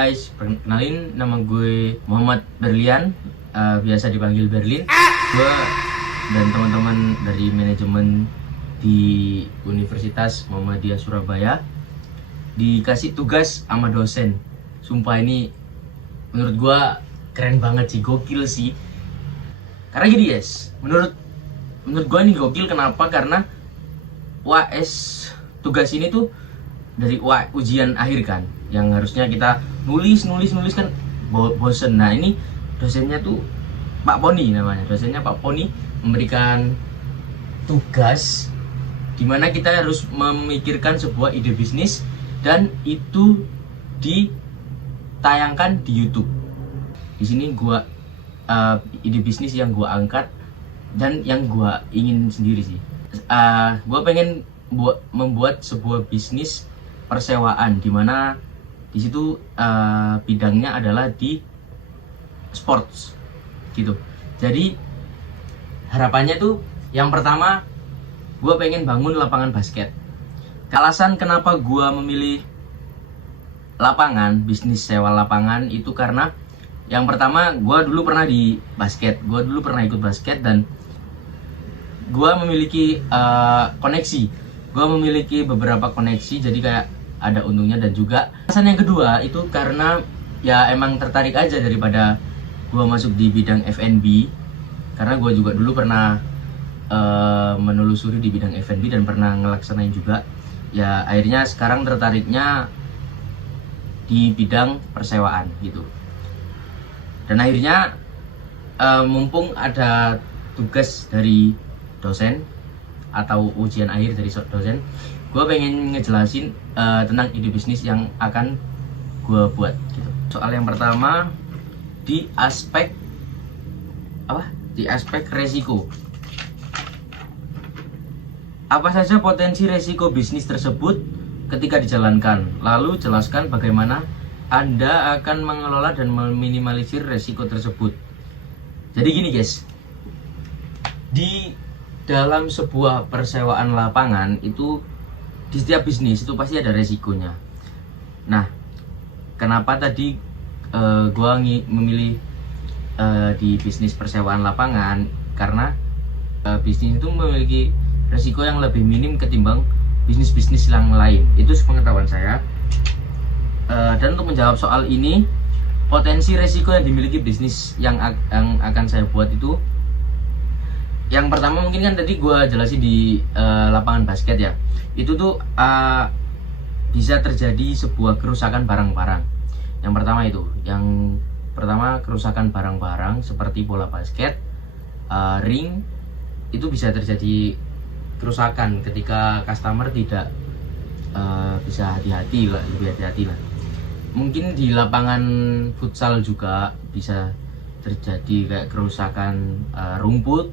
guys, kenalin nama gue Muhammad Berlian, biasa dipanggil Berlin. Gue dan teman-teman dari manajemen di Universitas Muhammadiyah Surabaya dikasih tugas sama dosen. Sumpah ini menurut gue keren banget sih, gokil sih. Karena gini guys, menurut gue ini gokil. Kenapa? Karena UAS tugas ini tuh dari ujian akhir kan, yang harusnya kita nulis kan bosen. Nah ini dosennya tuh Pak Poni namanya, dosennya Pak Poni memberikan tugas dimana kita harus memikirkan sebuah ide bisnis dan itu ditayangkan di YouTube. Di sini gua ide bisnis yang gua angkat dan yang gua ingin sendiri sih. Gua pengen membuat sebuah bisnis persewaan di mana di situ bidangnya adalah di sports gitu. Jadi harapannya tuh yang pertama gue pengen bangun lapangan basket. Alasan kenapa gue memilih lapangan, bisnis sewa lapangan itu karena yang pertama gue dulu pernah di basket, gue dulu pernah ikut basket dan gue memiliki koneksi, gue memiliki beberapa koneksi, jadi kayak ada untungnya. Dan juga alasan yang kedua itu karena ya emang tertarik aja daripada gue masuk di bidang F&B, karena gue juga dulu pernah menelusuri di bidang F&B dan pernah ngelaksanain juga. Ya akhirnya sekarang tertariknya di bidang persewaan gitu. Dan akhirnya mumpung ada tugas dari dosen atau ujian akhir dari dosen, gue pengen ngejelasin tentang ide bisnis yang akan gue buat gitu. Soal yang pertama di aspek resiko. Apa saja potensi resiko bisnis tersebut ketika dijalankan? Lalu jelaskan bagaimana Anda akan mengelola dan meminimalisir resiko tersebut. Jadi gini guys, di dalam sebuah persewaan lapangan itu, di setiap bisnis itu pasti ada resikonya. Nah, kenapa tadi gua memilih di bisnis persewaan lapangan? Karena bisnis itu memiliki resiko yang lebih minim ketimbang bisnis-bisnis yang lain. Itu sepengetahuan saya. Dan untuk menjawab soal ini, potensi resiko yang dimiliki bisnis yang akan saya buat itu, yang pertama mungkin kan tadi gue jelasin di lapangan basket ya, itu tuh bisa terjadi sebuah kerusakan barang-barang. Yang pertama kerusakan barang-barang seperti bola basket, ring, itu bisa terjadi kerusakan ketika customer tidak bisa lebih hati-hati lah. Mungkin di lapangan futsal juga bisa terjadi kayak kerusakan rumput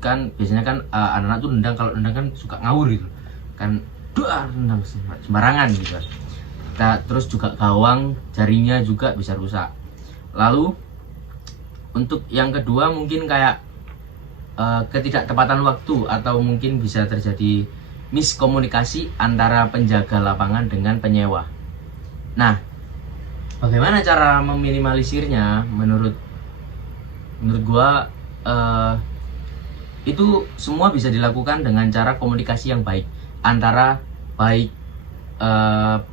kan biasanya kan anak-anak tuh nendang, kalau nendang kan suka ngawur gitu kan, nendang sembarangan gitu. Terus juga gawang, jaringnya juga bisa rusak. Lalu untuk yang kedua mungkin kayak ketidaktepatan waktu, atau mungkin bisa terjadi miskomunikasi antara penjaga lapangan dengan penyewa. Nah, bagaimana cara meminimalisirnya? Menurut gua itu semua bisa dilakukan dengan cara komunikasi yang baik antara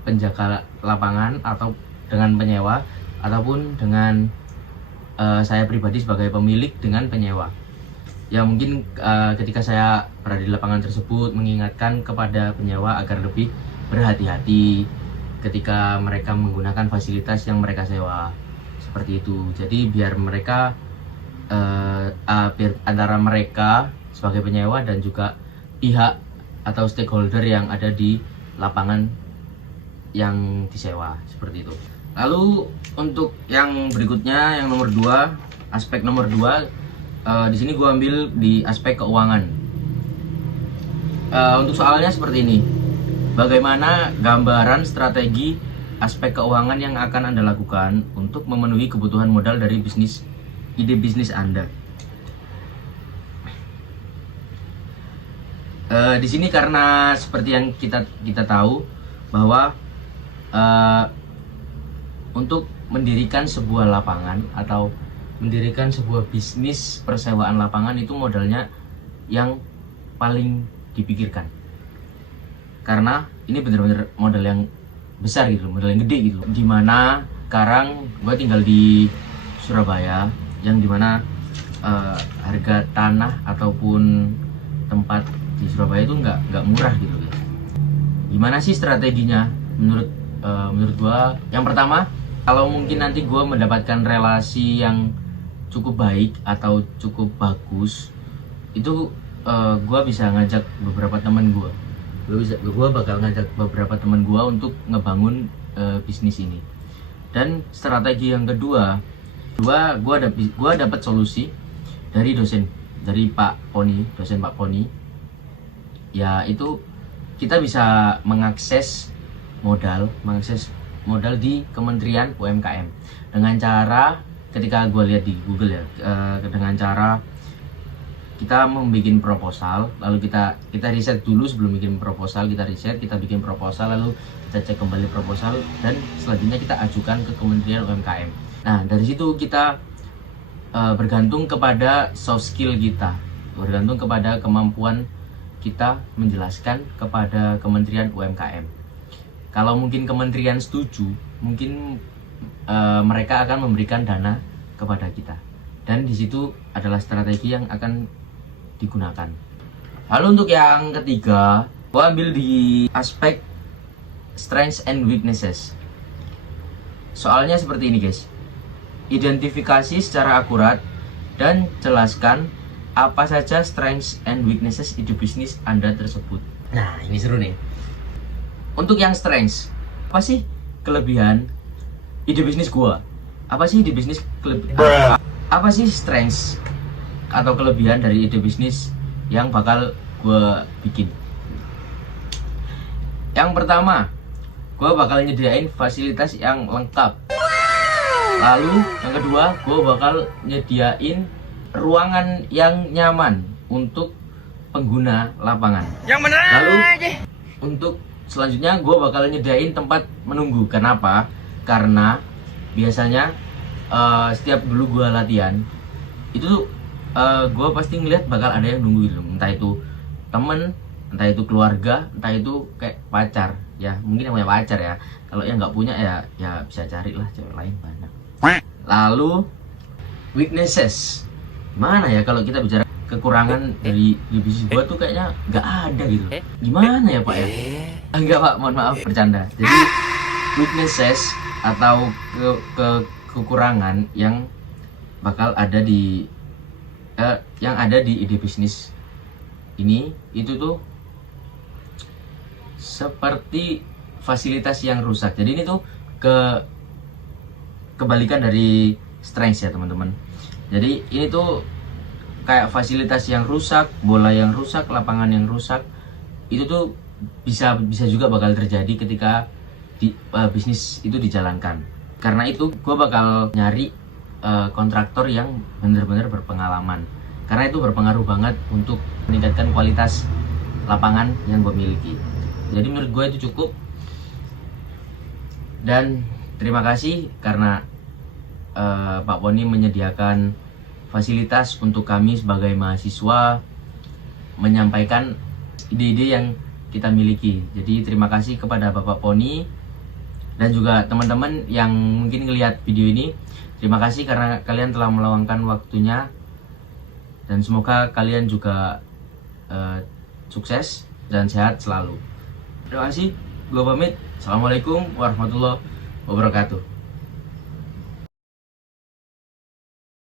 penjaga lapangan atau dengan penyewa, ataupun dengan saya pribadi sebagai pemilik dengan penyewa. Ya mungkin ketika saya berada di lapangan tersebut mengingatkan kepada penyewa agar lebih berhati-hati ketika mereka menggunakan fasilitas yang mereka sewa, seperti itu. Jadi biar mereka antara mereka sebagai penyewa dan juga pihak atau stakeholder yang ada di lapangan yang disewa, seperti itu. Lalu untuk yang berikutnya, yang nomor 2, aspek nomor 2, di sini gue ambil di aspek keuangan. Untuk soalnya seperti ini, bagaimana gambaran strategi aspek keuangan yang akan Anda lakukan untuk memenuhi kebutuhan modal dari ide bisnis Anda. Di sini karena seperti yang kita tahu bahwa untuk mendirikan sebuah lapangan atau mendirikan sebuah bisnis persewaan lapangan itu modalnya yang paling dipikirkan, karena ini bener-bener modal yang besar gitu, modal yang gede gitu. Dimana sekarang gue tinggal di Surabaya, yang dimana harga tanah ataupun tempat di Surabaya itu nggak murah gitu guys. Gimana sih strateginya menurut gue? Yang pertama, kalau mungkin nanti gue mendapatkan relasi yang cukup baik atau cukup bagus, itu gue bisa ngajak beberapa teman gue. Gue bakal ngajak beberapa teman gue untuk ngebangun bisnis ini. Dan strategi yang kedua, gue dapat solusi dari dosen Pak Poni. Ya itu kita bisa mengakses modal di Kementerian UMKM dengan cara, ketika gue lihat di Google ya, dengan cara kita membuat proposal, lalu kita riset dulu sebelum bikin proposal, kita bikin proposal, lalu kita cek kembali proposal, dan selanjutnya kita ajukan ke Kementerian UMKM. Nah dari situ kita bergantung kepada soft skill kita, bergantung kepada kemampuan kita menjelaskan kepada Kementerian UMKM. Kalau mungkin kementerian setuju, mungkin mereka akan memberikan dana kepada kita, dan di situ adalah strategi yang akan digunakan. Lalu untuk yang ketiga, gua ambil di aspek strengths and weaknesses. Soalnya seperti ini guys, identifikasi secara akurat dan jelaskan apa saja strengths and weaknesses ide bisnis Anda tersebut. Nah ini seru nih. Untuk yang strengths, apa sih kelebihan ide bisnis gua? Apa sih ide bisnis apa sih strengths atau kelebihan dari ide bisnis yang bakal gua bikin? Yang pertama, gua bakal nyediain fasilitas yang lengkap. Lalu yang kedua, gua bakal nyediain ruangan yang nyaman untuk pengguna lapangan. Yang benar. Lalu untuk selanjutnya gue bakal nyediain tempat menunggu. Kenapa? Karena biasanya setiap dulu gue latihan itu tuh gue pasti ngeliat bakal ada yang nunggu gitu. Entah itu temen, entah itu keluarga, entah itu kayak pacar ya. Mungkin yang punya pacar ya. Kalau yang nggak punya ya bisa cari lah cewek lain banyak. Lalu weaknesses, mana ya kalau kita bicara kekurangan dari bisnis gua tuh kayaknya nggak ada gitu. Gimana ya Pak ya? Enggak Pak, mohon maaf bercanda. Jadi weaknesses atau kekurangan yang bakal ada di ide bisnis ini itu tuh seperti fasilitas yang rusak. Jadi ini tuh kebalikan dari strengths ya teman-teman. Jadi ini tuh kayak fasilitas yang rusak, bola yang rusak, lapangan yang rusak. Itu tuh bisa juga bakal terjadi ketika bisnis itu dijalankan. Karena itu gue bakal nyari kontraktor yang benar-benar berpengalaman, karena itu berpengaruh banget untuk meningkatkan kualitas lapangan yang gue miliki. Jadi menurut gue itu cukup, dan terima kasih karena Pak Poni menyediakan fasilitas untuk kami sebagai mahasiswa menyampaikan ide-ide yang kita miliki. Jadi terima kasih kepada Bapak Poni dan juga teman-teman yang mungkin ngelihat video ini. Terima kasih karena kalian telah meluangkan waktunya, dan semoga kalian juga sukses dan sehat selalu. Terima kasih. Gua pamit. Assalamualaikum warahmatullahi wabarakatuh.